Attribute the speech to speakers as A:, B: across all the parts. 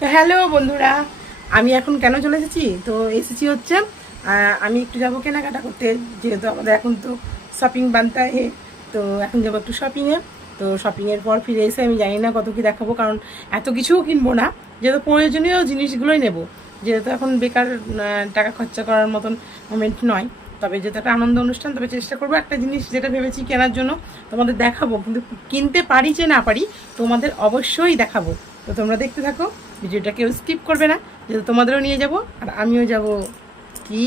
A: তো হ্যালো বন্ধুরা, আমি এখন কেন চলে এসেছি? তো এসেছি হচ্ছে আমি একটু যাব কেনাকাটা করতে, যেহেতু আমাদের এখন তো শপিং বানতে হে তো এখন যাব একটু শপিংয়ে তো শপিংয়ের পর ফিরে এসে আমি জানি না কত কি দেখাবো, কারণ এত কিছুও কিনবো না, যেহেতু প্রয়োজনীয় জিনিসগুলোই নেব। যেহেতু এখন বেকার টাকা খরচা করার মতন মোমেন্ট নয়, তবে যেটা একটা আনন্দ অনুষ্ঠান, তবে চেষ্টা করব একটা জিনিস যেটা ভেবেছি কেনার জন্য তোমাদের দেখাবো, কিন্তু কিনতে পারি যে না পারি তোমাদের অবশ্যই দেখাবো। তো তোমরা দেখতে থাকো, ভিডিওটা কেউ স্কিপ করবে না, যেহেতু তোমাদেরও নিয়ে যাব, আর আমিও যাব। কি?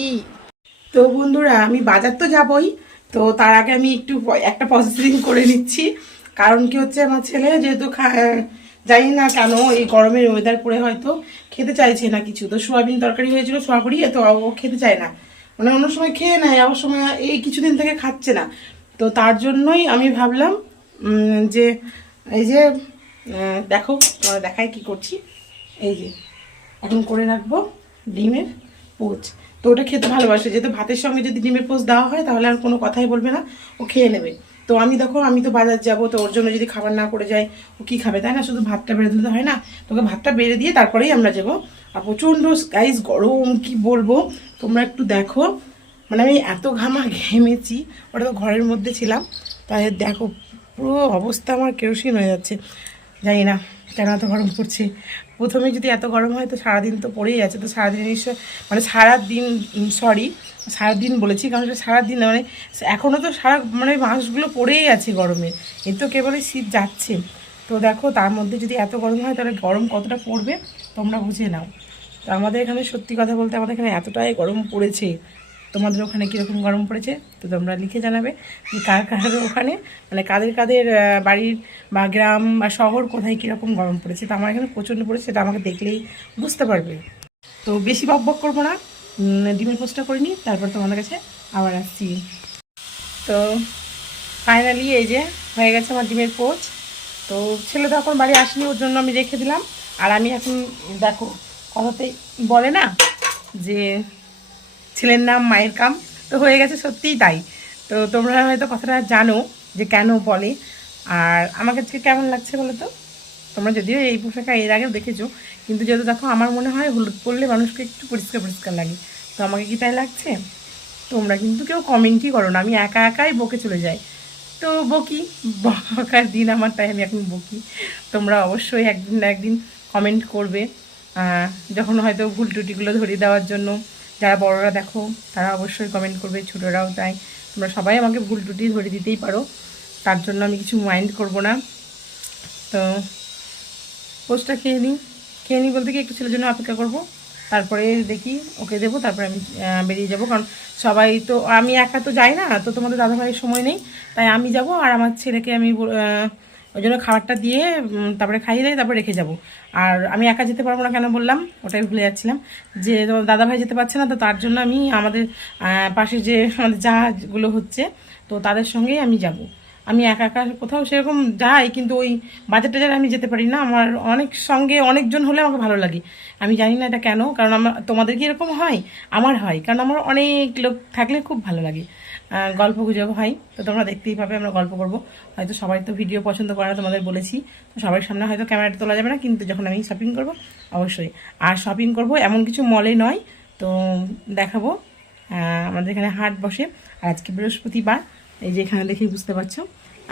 A: তো বন্ধুরা, আমি বাজার তো যাবই, তো তার আগে আমি একটু একটা প্রসেসিং করে নিচ্ছি। কারণ কি হচ্ছে, আমার ছেলে যেহেতু জানি না কেন, এই গরমের ওয়েদার পরে হয়তো খেতে চাইছে না কিছু। তো সোয়াবিন তরকারি হয়েছিল সোয়াবড়ি তো ও খেতে চায় না। মানে অন্য সময় খেয়ে নেয়, আবার সময় এই কিছুদিন থেকে খাচ্ছে না। তো তার জন্যই আমি ভাবলাম যে, এই যে দেখো, তোমার দেখায় কি করছি? এই যে, এখন করে রাখব ডিমের পোচ। তো ওটা খেতে ভালোবাসে, যেহেতু ভাতের সঙ্গে যদি ডিমের পোচ দেওয়া হয়, তাহলে আর কোনো কথাই বলবে না, ও খেয়ে নেবে। তো আমি দেখো, আমি তো বাজার যাব, তো ওর জন্য যদি খাবার না করে যাই ও কি খাবে, তাই না? শুধু ভাতটা বেড়ে দিতে হয় না? তোকে ভাতটা বেড়ে দিয়ে তারপরেই আমরা যাব। আর প্রচণ্ড গাইস গরম, কি বলব? তোমরা একটু দেখো। মানে আমি এত ঘামা ঘেমেছি, ওটা তো ঘরের মধ্যে ছিলাম, তাই দেখো, পুরো অবস্থা আমার কেরোসিন হয়ে যাচ্ছে। জানি না কেন এত গরম পড়ছে। প্রথমে যদি এত গরম হয় তো সারাদিন তো পড়েই আছে তো সারাদিন নিশ্চয় মানে সারাদিন সরি সারাদিন বলেছি, কারণ এটা সারাদিন মানে এখনও তো সারা মানে মাসগুলো পড়েই আছে গরমে। এ তো কেবলই শীত যাচ্ছে। তো দেখো, তার মধ্যে যদি এত গরম হয়, তাহলে গরম কতটা পড়বে? তোমরা বুঝে নাও। তো আমাদের এখানে সত্যি কথা বলতে আমাদের এখানে এতটাই গরম পড়েছে। তোমাদের ওখানে কীরকম গরম পড়েছে তো তোমরা লিখে জানাবে যে কার কার ওখানে মানে কাদের কাদের বাড়ির বা গ্রাম বা শহর কোথায় কীরকম গরম পড়েছে, তো আমার এখানে প্রচণ্ড পড়েছে, সেটা আমাকে দেখলেই বুঝতে পারবে। তো বেশি বক বক করব না ডিমের পোস্টটা করে নিই, তারপর তোমাদের কাছে আবার আসছি। তো ফাইনালি এই যে হয়ে গেছে আমার ডিমের পোচ। তো ছেলে তো এখন বাড়ি আসেনি, ওর জন্য আমি রেখে দিলাম। আর আমি এখন দেখো কথাতেই বলে না যে ছেলের নাম মায়ের কাম। তো হয়ে গেছে সত্যিই তাই। তো তোমরা হয়তো কথাটা জানো যে কেন বলে। আর আমার কাছে কেমন লাগছে বলো তো? তোমরা যদিও এই পোশাকটা এর আগেও দেখেছ, কিন্তু যেহেতু দেখো আমার মনে হয় হলুদ পরলে মানুষকে একটু পরিষ্কার পরিষ্কার লাগে। তো আমাকে কি তাই লাগছে? তোমরা কিন্তু কেউ কমেন্টই করো না, আমি একা একাই বকে চলে যাই। তো বকি, বকার দিন আমার তাই, আমি এখন বকি। তোমরা অবশ্যই একদিন না একদিন কমেন্ট করবে যখন হয়তো ভুল টুটিগুলো ধরিয়ে দেওয়ার জন্য। যারা বড়রা দেখো, তারা অবশ্যই কমেন্ট করবে, ছোটরাও তাই। তোমরা সবাই আমাকে ভুল টুটি ধরে দিতেই পারো। তার জন্য আমি কিছু মাইন্ড করব না। তো, পোস্টটা খেয়ে নিই। খেয়ে নিই বলতে কি, একটু ছেলের জন্য অপেক্ষা করব। তারপরে দেখি, ওকে দেবো, তারপরে আমি বেরিয়ে যাব। কারণ সবাই তো, আমি একা তো যাই না, তো তোমাদের দাদাভাইয়ের সময় নেই। তাই আমি যাব, আর আমার ছেলেকে আমি ওই জন্য খাবারটা দিয়ে তারপরে খাইয়ে দেয়, তারপরে রেখে যাব। আর আমি একা যেতে পারব না কেন বললাম, ওটাই ভুলে যাচ্ছিলাম যে তোমার দাদাভাই যেতে পারছে না, তো তার জন্য আমি আমাদের পাশে যে আমাদের জাহাজগুলো হচ্ছে, তো তাদের সঙ্গেই আমি যাব। আমি একা একা কোথাও সেরকম যাই, কিন্তু ওই বাজার টাজার আমি যেতে পারি না, আমার অনেক সঙ্গে অনেকজন হলে আমাকে ভালো লাগে। আমি জানি না এটা কেন, কারণ আমার, তোমাদের কি এরকম হয়? আমার হয়, কারণ আমার অনেক লোক থাকলে খুব ভালো লাগে। গল্প গুজব হয়। তো তোমরা দেখতেই পাবে, আমরা গল্প করব। হয়তো সবাই তো ভিডিও পছন্দ করে না, তোমাদের বলেছি। তো সবার সামনে হয়তো ক্যামেরাটা তোলা যাবে না, কিন্তু যখন আমি শপিং করব, অবশ্যই। আর শপিং করব এমন কিছু মলে নয়, তো দেখাবো। আমাদের এখানে হাট বসে। আর আজকে বৃহস্পতিবার, এই যে এখানে দেখেই বুঝতে পারছ।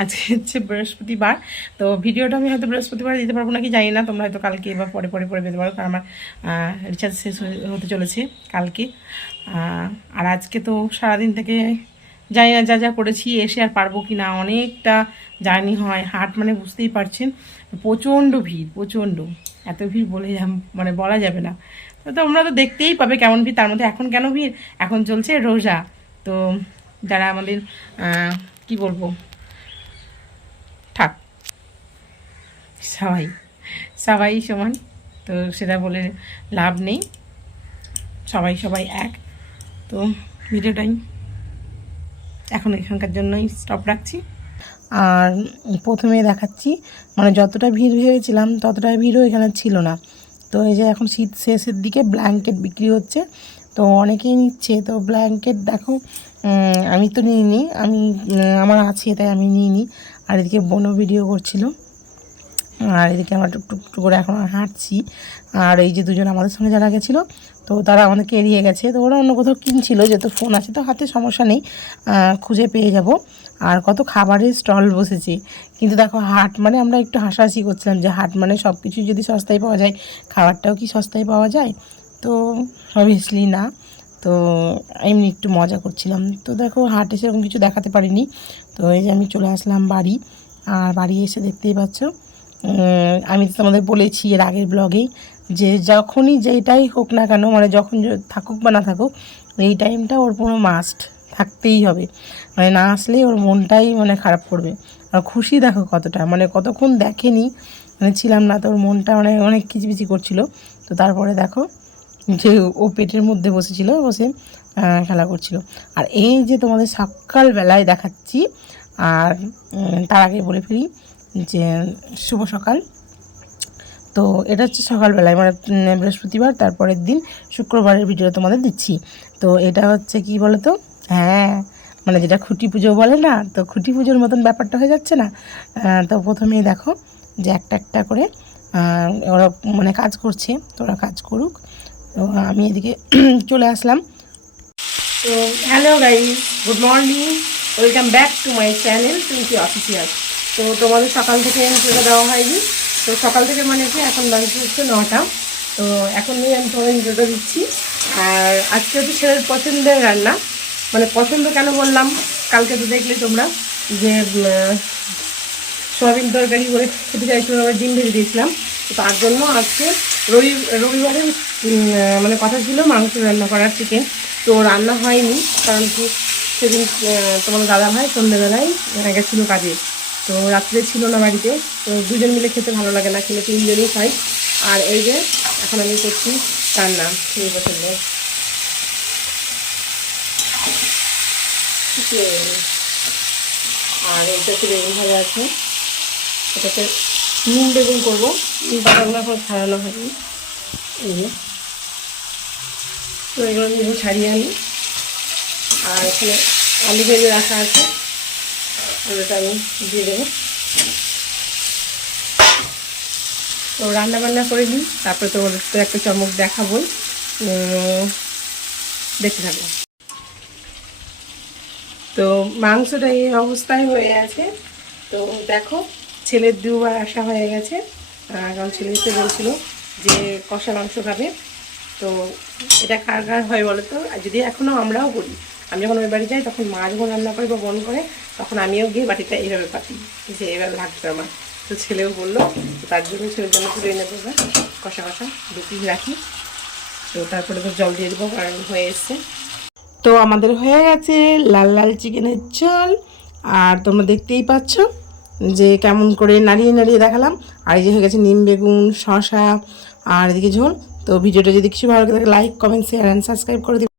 A: আজকে হচ্ছে বৃহস্পতিবার, তো ভিডিওটা আমি হয়তো বৃহস্পতিবার দিতে পারব নাকি জানি না। তোমরা হয়তো কালকে বা পরে পরে পরে পেতে পারো, কারণ আমার রিচার্জ শেষ হতে চলেছে কালকে। আর আজকে তো সারাদিন থেকে না যা যা করেছি, এসে আর পারব কি না অনেকটা জার্নি হয়, হাট মানে বুঝতেই পারছেন। প্রচণ্ড ভিড়, প্রচণ্ড। এত ভিড় বলে মানে বলা যাবে না। তো তোমরা তো দেখতেই পাবে কেমন ভিড়, তার মধ্যে এখন কেন ভিড়? এখন চলছে রোজা। তো যারা আমাদের কি বলব? থাক। সবাই সবাই সমান। তো সেটা বলে লাভ নেই। সবাই সবাই এক। তো ভিডিওটাই এখন এখানকার জন্যই স্টপ রাখছি। আর প্রথমে দেখাচ্ছি মানে যতটা ভিড় ভেবেছিলাম ততটা ভিড়ও এখানে ছিল না। তো এই যে এখন শীত শেষের দিকে ব্ল্যাঙ্কেট বিক্রি হচ্ছে, তো অনেকেই নিচ্ছে। তো ব্ল্যাঙ্কেট দেখো আমি তো নিইনি, আমি আমার আছে তাই আমি নিইনি। আর এদিকে বোনও ভিডিও করছিল। আর এদিকে আমরা টুকটুক টুক করে এখন হাঁটছি। আর এই যে দুজন আমাদের সঙ্গে যারা গেছিল, তো তারা আমাদেরকে এড়িয়ে গেছে। তো ওরা অন্য কোথাও কিনছিল, যেহেতু ফোন আছে, তো হাতে সমস্যা নেই খুঁজে পেয়ে যাব। আর কত খাবারের স্টল বসেছে। কিন্তু দেখো, হাট মানে আমরা একটু হাসাহাসি করছিলাম যে হাট মানে সব কিছুই যদি সস্তায় পাওয়া যায়, খাবারটাও কি সস্তায় পাওয়া যায়? তো অবভিয়াসলি না। তো এমনি একটু মজা করছিলাম। তো দেখো, হাটে সেরকম কিছু দেখাতে পারিনি। তো এই যে আমি চলে আসলাম বাড়ি। আর বাড়ি এসে দেখতেই পাচ্ছ। আমি তো তোমাদের বলেছি এর আগের ব্লগেই যে যখনই যেটাই হোক না কেন মানে যখন থাকুক বা না থাকুক, এই টাইমটা ওর পুরো মাস্ট থাকতেই হবে। মানে না আসলেই ওর মনটাই মানে খারাপ করবে। আর খুশি দেখো কতটা মানে কতক্ষণ দেখেনি মানে ছিলাম না তো ওর মনটা মানে অনেক কিচিবিচি করছিল। তো তারপরে দেখো যে ও পেটের মধ্যে বসেছিল, বসে খেলা করছিল। আর এই যে তোমাদের সকালবেলায় দেখাচ্ছি, আর তার আগে বলে ফেলি যে শুভ সকাল। তো এটা হচ্ছে সকালবেলায় মানে বৃহস্পতিবার, তারপরের দিন শুক্রবারের ভিডিও তোমাদের দিচ্ছি। তো এটা হচ্ছে কি বলো তো হ্যাঁ মানে যেটা খুঁটি পুজো বলে না, তো খুঁটি পুজোর মতন ব্যাপারটা হয়ে যাচ্ছে না? তো প্রথমেই দেখো যে একটা একটা করে ওরা মানে কাজ করছে, তো ওরা কাজ করুক। তো আমি এদিকে চলে আসলাম। তো hello guys good morning. Welcome back to my channel, Tweety official. তো তোমাদের সকাল থেকে ইন্টারভিউ দেওয়া হয়নি। তো সকাল থেকে মানে কি, এখন বাজে হচ্ছে নটা। তো এখন নিয়ে আমি তোমাদের ইন্টারভিউ দিচ্ছি। আর আজকে হচ্ছে ছেলের পছন্দের রান্না। মানে পছন্দ কেন বললাম? কালকে তো দেখলে তোমরা যে সয়াবিন তরকারি করে খেতে চাইছিলাম আমরা ডিম ভেজে দিয়েছিলাম। তার জন্য আজকে রবি, রবিবারে মানে কথা ছিল মাংস রান্না করার চিকেন তো রান্না হয়নি, কারণ কি সেদিন তোমার দাদা ভাই সন্ধ্যেবেলায় গেছিল কাজে। তো রাত্রে ছিল না বাড়িতে তো দুজন মিলে খেতে ভালো লাগে না খেলে তিনজনই খাই। আর এই যে এখন আমি করছি রান্না সেই পছন্দ আর এইটা হচ্ছে বেগুন ভাজা আছে। এটাতে নুন বেগুন করব। নুন পাতাগুলো এখন ছাড়ানো হয়নি। এই যে। তো এগুলো ছাড়িয়ে আনি। আর এখানে আলু ভেজে রাখা আছে। আলুটা আমি দিয়ে দেবো। তো রান্না বান্না করে নিই, তারপরে তো তো একটা চমক দেখাবই দেখতে থাকব তো মাংসটা এই অবস্থায় হয়ে আছে। তো দেখো, ছেলের দুবার আসা হয়ে গেছে। কারণ ছেলে এসে বলছিল যে কষা মাংস খাবে। তো এটা কার কার হয় বলো তো? আর যদি এখনও আমরাও করি। আমি যখন ওই বাড়ি যাই, তখন মা যখন রান্না করে বা বন করে, তখন আমিও গিয়ে বাটিটা এইভাবে পাতি যে এভাবে ভাগতে আমার। তো ছেলেও বলল তার জন্য ছেলের জন্য তুলে নেব এবার কষা কষা দু পিস রাখি। তো তারপরে তো জল দিয়ে দেবো, কারণ হয়ে এসছে। তো আমাদের হয়ে গেছে লাল লাল চিকেনের ঝোল। আর তোমরা দেখতেই পাচ্ছ যে কেমন করে নাড়িয়ে নাড়িয়ে দেখালাম। আর এই যে হয়ে গেছে নিম বেগুন শশা আর এদিকে ঝোল। তো ভিডিওটা যদি কিছু ভালো লাগে like comment share and subscribe করে দিবে